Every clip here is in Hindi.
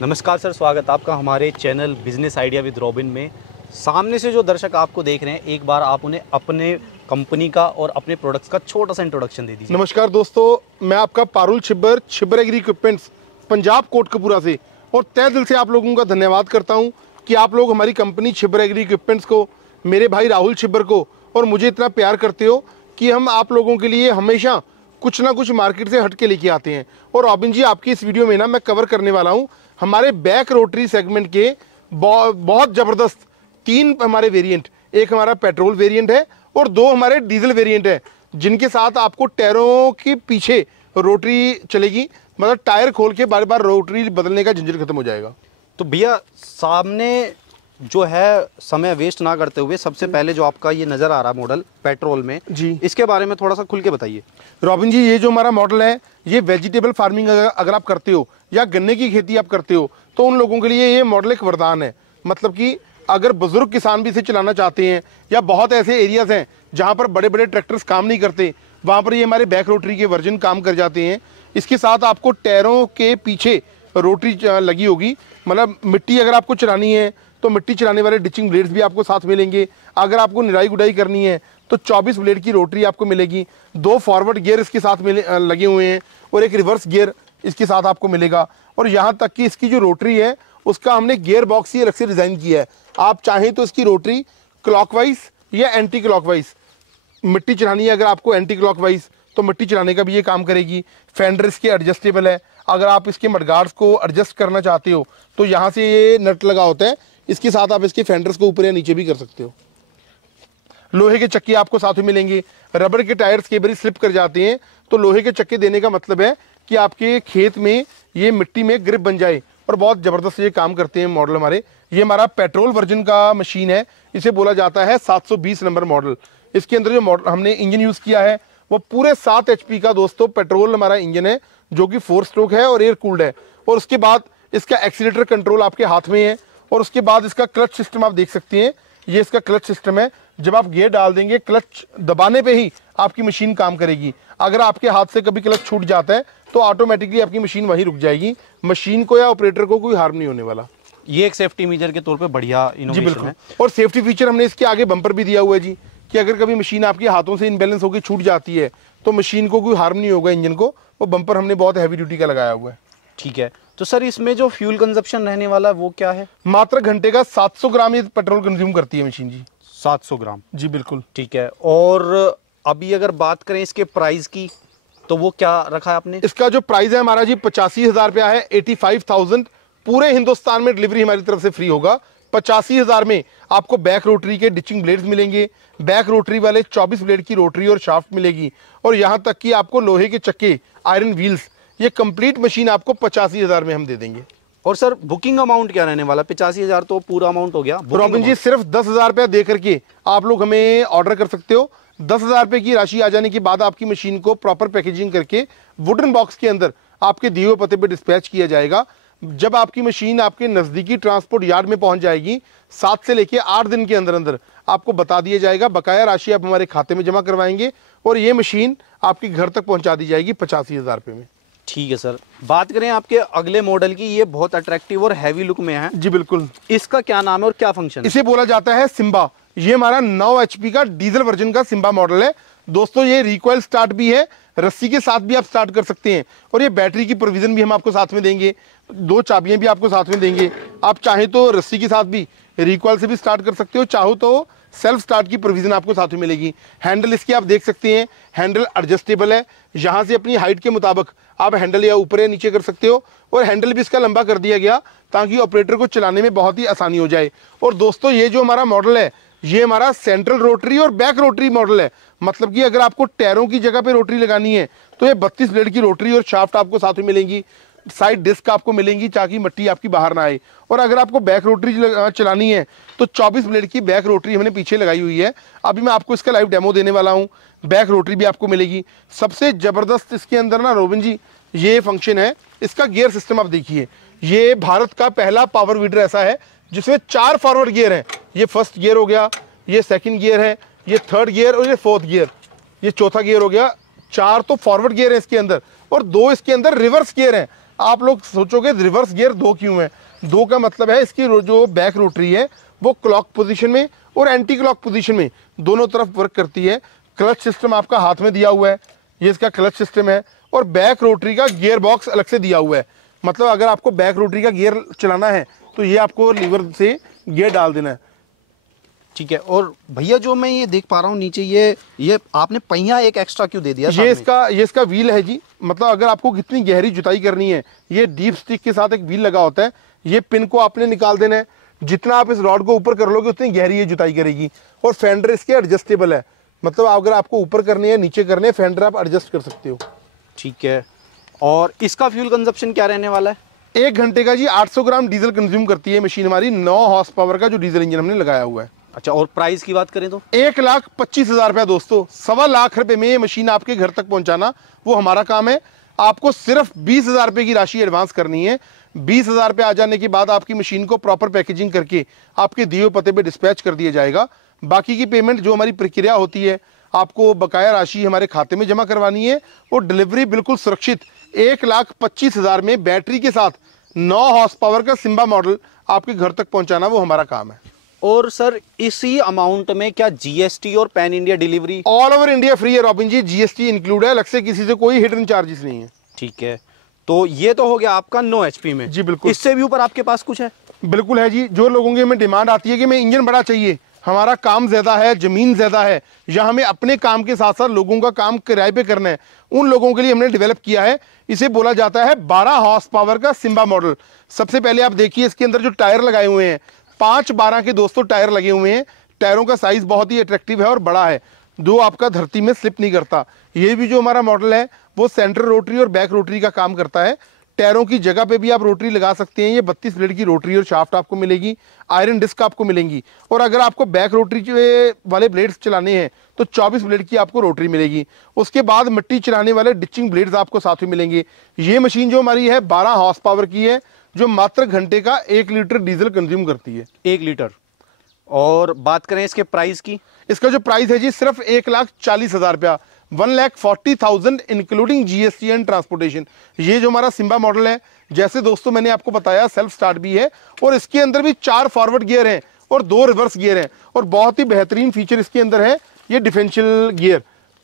नमस्कार सर, स्वागत आपका हमारे channel business idea with robin में। सामने से जो दर्शक आपको देख रहे हैं, एक बार आप उन्हें अपने कंपनी का और अपने प्रोडक्ट्स का छोटा सा इंट्रोडक्शन दे दीजिए। नमस्कार दोस्तों, मैं आपका पारुल छिब्बर एग्री इक्विपमेंट्स पंजाब कोटकपूरा से और तहे दिल से आप लोगों का धन्यवाद करता हूं कि आप लोग हमारी कंपनी छिब्बर एग्री इक्विपमेंट्स को, मेरे भाई राहुल छिब्बर को और मुझे इतना प्यार करते हो कि हम आप लोगों के लिए हमेशा कुछ ना कुछ मार्केट से हट के लेके आते हैं। और रॉबिन जी, आपकी इस वीडियो में ना मैं कवर करने वाला हूँ हमारे बैक रोटरी सेगमेंट के बहुत ज़बरदस्त 3 हमारे वेरिएंट। एक हमारा पेट्रोल वेरिएंट है और 2 हमारे डीजल वेरिएंट है, जिनके साथ आपको टायरों के पीछे रोटरी चलेगी। मतलब टायर खोल के बार बार रोटरी बदलने का झंझट खत्म हो जाएगा। तो भैया, सामने जो है समय वेस्ट ना करते हुए सबसे पहले जो आपका ये नज़र आ रहा है मॉडल पेट्रोल में जी, इसके बारे में थोड़ा सा खुल के बताइए। रॉबिन जी, ये जो हमारा मॉडल है, ये वेजिटेबल फार्मिंग अगर आप करते हो या गन्ने की खेती आप करते हो तो उन लोगों के लिए ये मॉडल एक वरदान है। मतलब कि अगर बुजुर्ग किसान भी इसे चलाना चाहते हैं या बहुत ऐसे एरियाज हैं जहाँ पर बड़े बड़े ट्रैक्टर्स काम नहीं करते, वहाँ पर ये हमारे बैक रोटरी के वर्जन काम कर जाते हैं। इसके साथ आपको टायरों के पीछे रोटरी लगी होगी। मतलब मिट्टी अगर आपको चलानी है तो मिट्टी चलाने वाले डिचिंग ब्लेड्स भी आपको साथ मिलेंगे। अगर आपको निराई गुडाई करनी है तो 24 ब्लेड की रोटरी आपको मिलेगी। 2 फॉरवर्ड गियर इसके साथ लगे हुए हैं और एक रिवर्स गियर इसके साथ आपको मिलेगा। और यहाँ तक कि इसकी जो रोटरी है उसका हमने गियर बॉक्स ही अलग से डिज़ाइन किया है। आप चाहें तो इसकी रोटरी क्लॉकवाइज या एंटी क्लॉकवाइज, मिट्टी चलानी है अगर आपको एंटी क्लॉकवाइज तो मिट्टी चलाने का भी ये काम करेगी। फेंडर इसके एडजस्टेबल है। अगर आप इसके मडगार्ड्स को एडजस्ट करना चाहते हो तो यहाँ से ये नट लगा होता है, इसके साथ आप इसके फेंडर्स को ऊपर या नीचे भी कर सकते हो। लोहे के चक्के आपको साथ में मिलेंगे। रबर के टायर्स कई बार स्लिप कर जाते हैं तो लोहे के चक्के देने का मतलब है कि आपके खेत में ये मिट्टी में ग्रिप बन जाए और बहुत ज़बरदस्त ये काम करते हैं मॉडल हमारे। ये हमारा पेट्रोल वर्जन का मशीन है, इसे बोला जाता है 720 नंबर मॉडल। इसके अंदर जो मॉडल हमने इंजन यूज़ किया है वो पूरे 7 HP का दोस्तों पेट्रोल हमारा इंजन है, जो कि 4 स्ट्रोक है और एयर कूल्ड है। और उसके बाद इसका एक्सीलेटर कंट्रोल आपके हाथ में है। और उसके बाद इसका क्लच सिस्टम आप देख सकते हैं, ये इसका क्लच सिस्टम है। जब आप गियर डाल देंगे, क्लच दबाने पे ही आपकी मशीन काम करेगी। अगर आपके हाथ से कभी क्लच छूट जाता है तो ऑटोमेटिकली आपकी मशीन वहीं रुक जाएगी। मशीन को या ऑपरेटर को कोई हार्म नहीं होने वाला। ये एक सेफ्टी मेजर के तौर पे बढ़िया इनोवेशन है। और सेफ्टी फीचर हमने इसके आगे बम्पर भी दिया हुआ है जी, कि अगर कभी मशीन आपके हाथों से इनबैलेंस होकर छूट जाती है तो मशीन को कोई हार्म नहीं होगा इंजन को। वो बम्पर हमने बहुत हैवी ड्यूटी का लगाया हुआ है। ठीक है, तो सर इसमें जो फ्यूल कंजप्शन रहने वाला है वो क्या है? मात्र घंटे का 700 ग्राम ये पेट्रोल कंज्यूम करती है मशीन जी। 700 ग्राम? जी बिल्कुल। ठीक है। और अभी अगर बात करें इसके प्राइस की तो वो क्या रखा है आपने? इसका जो प्राइस है हमारा जी 85,000 रुपया है। 85,000 पूरे हिंदुस्तान में डिलीवरी हमारी तरफ से फ्री होगा। 85,000 में आपको बैक रोटरी के डिचिंग ब्लेड्स मिलेंगे, बैक रोटरी वाले 24 ब्लेड की रोटरी और शाफ्ट मिलेगी, और यहाँ तक कि आपको लोहे के चक्के, आयरन व्हील्स, ये कंप्लीट मशीन आपको 85,000 में हम दे देंगे। और सर बुकिंग अमाउंट क्या रहने वाला? 85,000 तो पूरा अमाउंट हो गया। रॉबिन जी, सिर्फ 10,000 रुपया दे करके आप लोग हमें ऑर्डर कर सकते हो। 10,000 रुपये की राशि आ जाने के बाद आपकी मशीन को प्रॉपर पैकेजिंग करके वुडन बॉक्स के अंदर आपके दिए हुए पते पे डिस्पैच किया जाएगा। जब आपकी मशीन आपके नज़दीकी ट्रांसपोर्ट यार्ड में पहुंच जाएगी, 7 से लेके 8 दिन के अंदर अंदर आपको बता दिया जाएगा। बकाया राशि आप हमारे खाते में जमा करवाएंगे और ये मशीन आपके घर तक पहुंचा दी जाएगी 85,000 रुपये में। ठीक है सर, बात करें आपके अगले मॉडल की, ये बहुत अट्रैक्टिव और हैवी लुक में है। जी बिल्कुल। इसका क्या नाम है और क्या फंक्शन है? इसे बोला जाता है सिम्बा। ये हमारा 9 HP का डीजल वर्जन का सिम्बा मॉडल है दोस्तों। ये रिकॉइल स्टार्ट भी है, रस्सी के साथ भी आप स्टार्ट कर सकते हैं, और ये बैटरी की प्रोविजन भी हम आपको साथ में देंगे। 2 चाबियां भी आपको साथ में देंगे। आप चाहे तो रस्सी के साथ भी रिकॉइल से भी स्टार्ट कर सकते हो, चाहो तो सेल्फ स्टार्ट की प्रोविजन आपको साथ में मिलेगी। हैंडल इसके आप देख सकते हैं, हैंडल एडजस्टेबल है। यहाँ से अपनी हाइट के मुताबिक आप हैंडल या ऊपर या नीचे कर सकते हो, और हैंडल भी इसका लंबा कर दिया गया ताकि ऑपरेटर को चलाने में बहुत ही आसानी हो जाए। और दोस्तों, ये जो हमारा मॉडल है ये हमारा सेंट्रल रोटरी और बैक रोटरी मॉडल है। मतलब कि अगर आपको टायरों की जगह पे रोटरी लगानी है तो ये 32 ब्लेड की रोटरी और शाफ्ट आपको साथ में मिलेंगी। साइड डिस्क आपको मिलेंगी ताकि मिट्टी आपकी बाहर ना आए। और अगर आपको बैक रोटरी चलानी है तो 24 ब्लेड की बैक रोटरी हमने पीछे लगाई हुई है। अभी मैं आपको इसका लाइव डेमो देने वाला हूँ। बैक रोटरी भी आपको मिलेगी। सबसे ज़बरदस्त इसके अंदर ना रॉबिन जी ये फंक्शन है, इसका गियर सिस्टम आप देखिए। ये भारत का पहला पावर वीडर ऐसा है जिसमें 4 फॉरवर्ड गियर हैं। ये फर्स्ट गियर हो गया, ये सेकंड गियर है, ये थर्ड गियर और ये फोर्थ गियर, ये चौथा गियर हो गया। 4 तो फॉरवर्ड गियर है इसके अंदर और 2 इसके अंदर रिवर्स गियर हैं। आप लोग सोचोगे रिवर्स गियर 2 क्यों है? 2 का मतलब है इसकी जो बैक रोटरी है वो क्लॉक पोजीशन में और एंटी क्लॉक पोजीशन में दोनों तरफ वर्क करती है। क्लच सिस्टम आपका हाथ में दिया हुआ है, ये इसका क्लच सिस्टम है, और बैक रोटरी का गियर बॉक्स अलग से दिया हुआ है। मतलब अगर आपको बैक रोटरी का गियर चलाना है तो ये आपको लीवर से गियर डाल देना है। ठीक है। और भैया जो मैं ये देख पा रहा हूँ नीचे, ये आपने पहिया एक एक्स्ट्रा क्यों दे दिया? ये इसका व्हील है जी। मतलब अगर आपको कितनी गहरी जुताई करनी है, ये डीप स्टिक के साथ एक व्हील लगा होता है, ये पिन को आपने निकाल देना है। जितना आप इस रॉड को ऊपर कर लोगे उतनी गहरी ये जुताई करेगी। और फेंडर इसके एडजस्टेबल है, मतलब अगर आपको ऊपर करनी है नीचे करनी है, फेंडर आप एडजस्ट कर सकते हो। ठीक है। और इसका फ्यूल कंजप्शन क्या रहने वाला है? 1 घंटे का जी 800 ग्राम डीजल कंज्यूम करती है मशीन हमारी। 9 हॉर्स पावर का जो डीजल इंजन हमने लगाया हुआ है। अच्छा, और प्राइस की बात करें तो 1,25,000 रुपया दोस्तों। 1.25 लाख रुपए में ये मशीन आपके घर तक पहुंचाना वो हमारा काम है। आपको सिर्फ 20,000 रुपए की राशि एडवांस करनी है। 20,000 रुपये आ जाने के बाद आपकी मशीन को प्रॉपर पैकेजिंग करके आपके दिए हुए पते पे डिस्पैच कर दिया जाएगा। बाकी की पेमेंट जो हमारी प्रक्रिया होती है, आपको बकाया राशि हमारे खाते में जमा करवानी है। और डिलीवरी बिल्कुल सुरक्षित 1,25,000 में बैटरी के साथ 9 हॉर्स पावर का सिम्बा मॉडल आपके घर तक पहुंचाना वो हमारा काम है। और सर इसी अमाउंट में क्या जीएसटी और pan India delivery? All over India free है रॉबिन जी, जीएसटी इंक्लूड है, अलग से किसी से कोई हिडन चार्जेस नहीं है। ठीक है। तो ये तो हो गया आपका 9 HP में। जी बिल्कुल। इससे भी ऊपर आपके पास कुछ है? बिल्कुल है जी। जो लोगों की हमें डिमांड आती है कि हमें इंजन बड़ा चाहिए, हमारा काम ज्यादा है, जमीन ज्यादा है, या हमें अपने काम के साथ साथ लोगों का काम किराए पे करना है, उन लोगों के लिए हमने डेवलप किया है। इसे बोला जाता है 12 हॉर्स पावर का सिम्बा मॉडल। सबसे पहले आप देखिए इसके अंदर जो टायर लगाए हुए हैं, 5-12 के दोस्तों टायर लगे हुए हैं। टायरों का साइज बहुत ही अट्रैक्टिव है और बड़ा है, जो आपका धरती में स्लिप नहीं करता। ये भी जो हमारा मॉडल है वो सेंटर रोटरी और बैक रोटरी का काम करता है। टायरों की जगह पे भी आप रोटरी लगा सकते हैं। ये 32 ब्लेड की रोटरी और शाफ्ट आपको मिलेगी, आयरन डिस्क आपको मिलेंगी। और अगर आपको बैक रोटरी वाले ब्लेड्स चलाने हैं तो 24 ब्लेड की आपको रोटरी मिलेगी। उसके बाद मिट्टी चलाने वाले डिचिंग ब्लेड्स आपको साथ में मिलेंगे। ये मशीन जो हमारी है 12 हॉर्स पावर की है, जो मात्र घंटे का 1 लीटर डीजल कंज्यूम करती है। 1 लीटर। और बात करें इसके प्राइस की? इसका जो प्राइस है जी सिर्फ 1,40,000 रुपया, 1,40,000 इंक्लूडिंग जीएसटी एंड ट्रांसपोर्टेशन। ये जो हमारा सिम्बा मॉडल है, जैसे दोस्तों मैंने आपको बताया, सेल्फ स्टार्ट भी है और इसके अंदर भी 4 फॉरवर्ड गियर हैं और 2 रिवर्स गियर हैं। और बहुत ही बेहतरीन फीचर इसके अंदर है ये डिफरेंशियल गियर।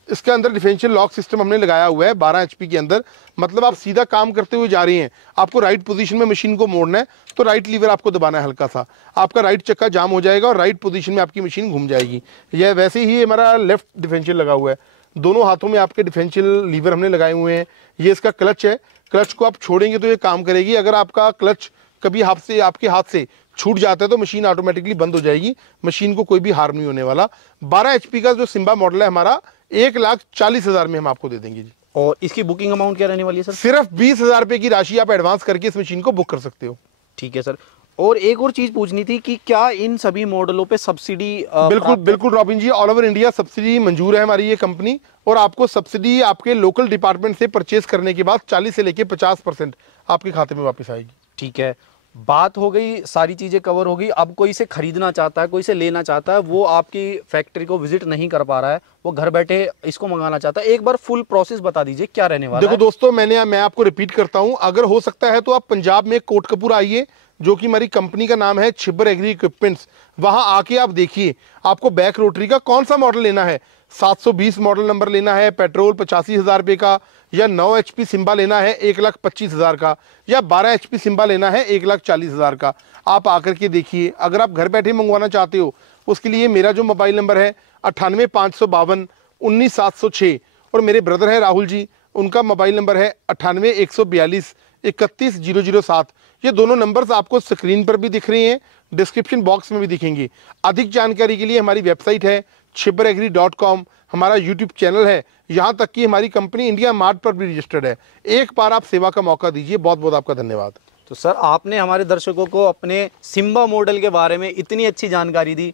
इसके अंदर डिफरेंशियल लॉक सिस्टम हमने लगाया हुआ है 12 HP के अंदर। मतलब आप सीधा काम करते हुए जा रहे हैं, आपको राइट पोजीशन में मशीन को मोड़ना है तो राइट लीवर आपको दबाना है हल्का सा, आपका राइट चक्का जाम हो जाएगा और राइट पोजीशन में आपकी मशीन घूम जाएगी। यह वैसे ही हमारा लेफ्ट डिफरेंशियल लगा हुआ है। दोनों हाथों में आपके डिफरेंशियल लीवर हमने लगाए हुए हैं। ये इसका क्लच है, क्लच को आप छोड़ेंगे तो ये काम करेगी। अगर आपका क्लच कभी आपके हाथ से छूट जाता है तो मशीन ऑटोमेटिकली बंद हो जाएगी, मशीन को कोई भी हार्म नहीं होने वाला। 12 HP का जो सिम्बा मॉडल है हमारा 1,40,000 में हम आपको दे देंगे जी। और इसकी बुकिंग अमाउंट क्या रहने वाली है सर? सिर्फ 20,000 रुपए की राशि आप एडवांस करके इस मशीन को बुक कर सकते हो। ठीक है सर। और एक और चीज पूछनी थी कि क्या इन सभी मॉडलों पे सब्सिडी? बिल्कुल बिल्कुल रॉबिन जी, ऑल ओवर इंडिया सब्सिडी मंजूर है हमारी ये कंपनी। और आपको सब्सिडी आपके लोकल डिपार्टमेंट से परचेज करने के बाद 40 से लेके 50% आपके खाते में वापस आएगी। ठीक है, बात हो गई, सारी चीज़ें कवर हो गई। अब कोई इसे खरीदना चाहता है, कोई इसे लेना चाहता है, वो आपकी फैक्ट्री को विजिट नहीं कर पा रहा है, वो घर बैठे इसको मंगाना चाहता है, एक बार फुल प्रोसेस बता दीजिए क्या रहने वाला है? देखो दोस्तों, मैं आपको रिपीट करता हूं, अगर हो सकता है तो आप पंजाब में कोटकपुर आइए, जो कि हमारी कंपनी का नाम है छिब्बर एग्री इक्विपमेंट्स। वहां आके आप देखिए आपको बैक रोटरी का कौन सा मॉडल लेना है। 720 मॉडल नंबर लेना है, पेट्रोल 85,000 रुपये का, या 9 HP सिम्बा लेना है 1,25,000 का, या 12 HP सिम्बा लेना है 1,40,000 का। आप आकर के देखिए। अगर आप घर बैठे मंगवाना चाहते हो उसके लिए मेरा जो मोबाइल नंबर है 98,552 19,706, और मेरे ब्रदर है राहुल जी, उनका मोबाइल नंबर है 98,142 31,007। ये दोनों नंबर्स आपको स्क्रीन पर भी दिख रहे हैं, डिस्क्रिप्शन बॉक्स में भी दिखेंगे। अधिक जानकारी के लिए हमारी वेबसाइट है chibberagri.com, हमारा यूट्यूब चैनल है, यहाँ तक कि हमारी कंपनी इंडिया मार्ट पर भी रजिस्टर्ड है। एक बार आप सेवा का मौका दीजिए। बहुत बहुत आपका धन्यवाद। तो सर, आपने हमारे दर्शकों को अपने सिम्बा मॉडल के बारे में इतनी अच्छी जानकारी दी,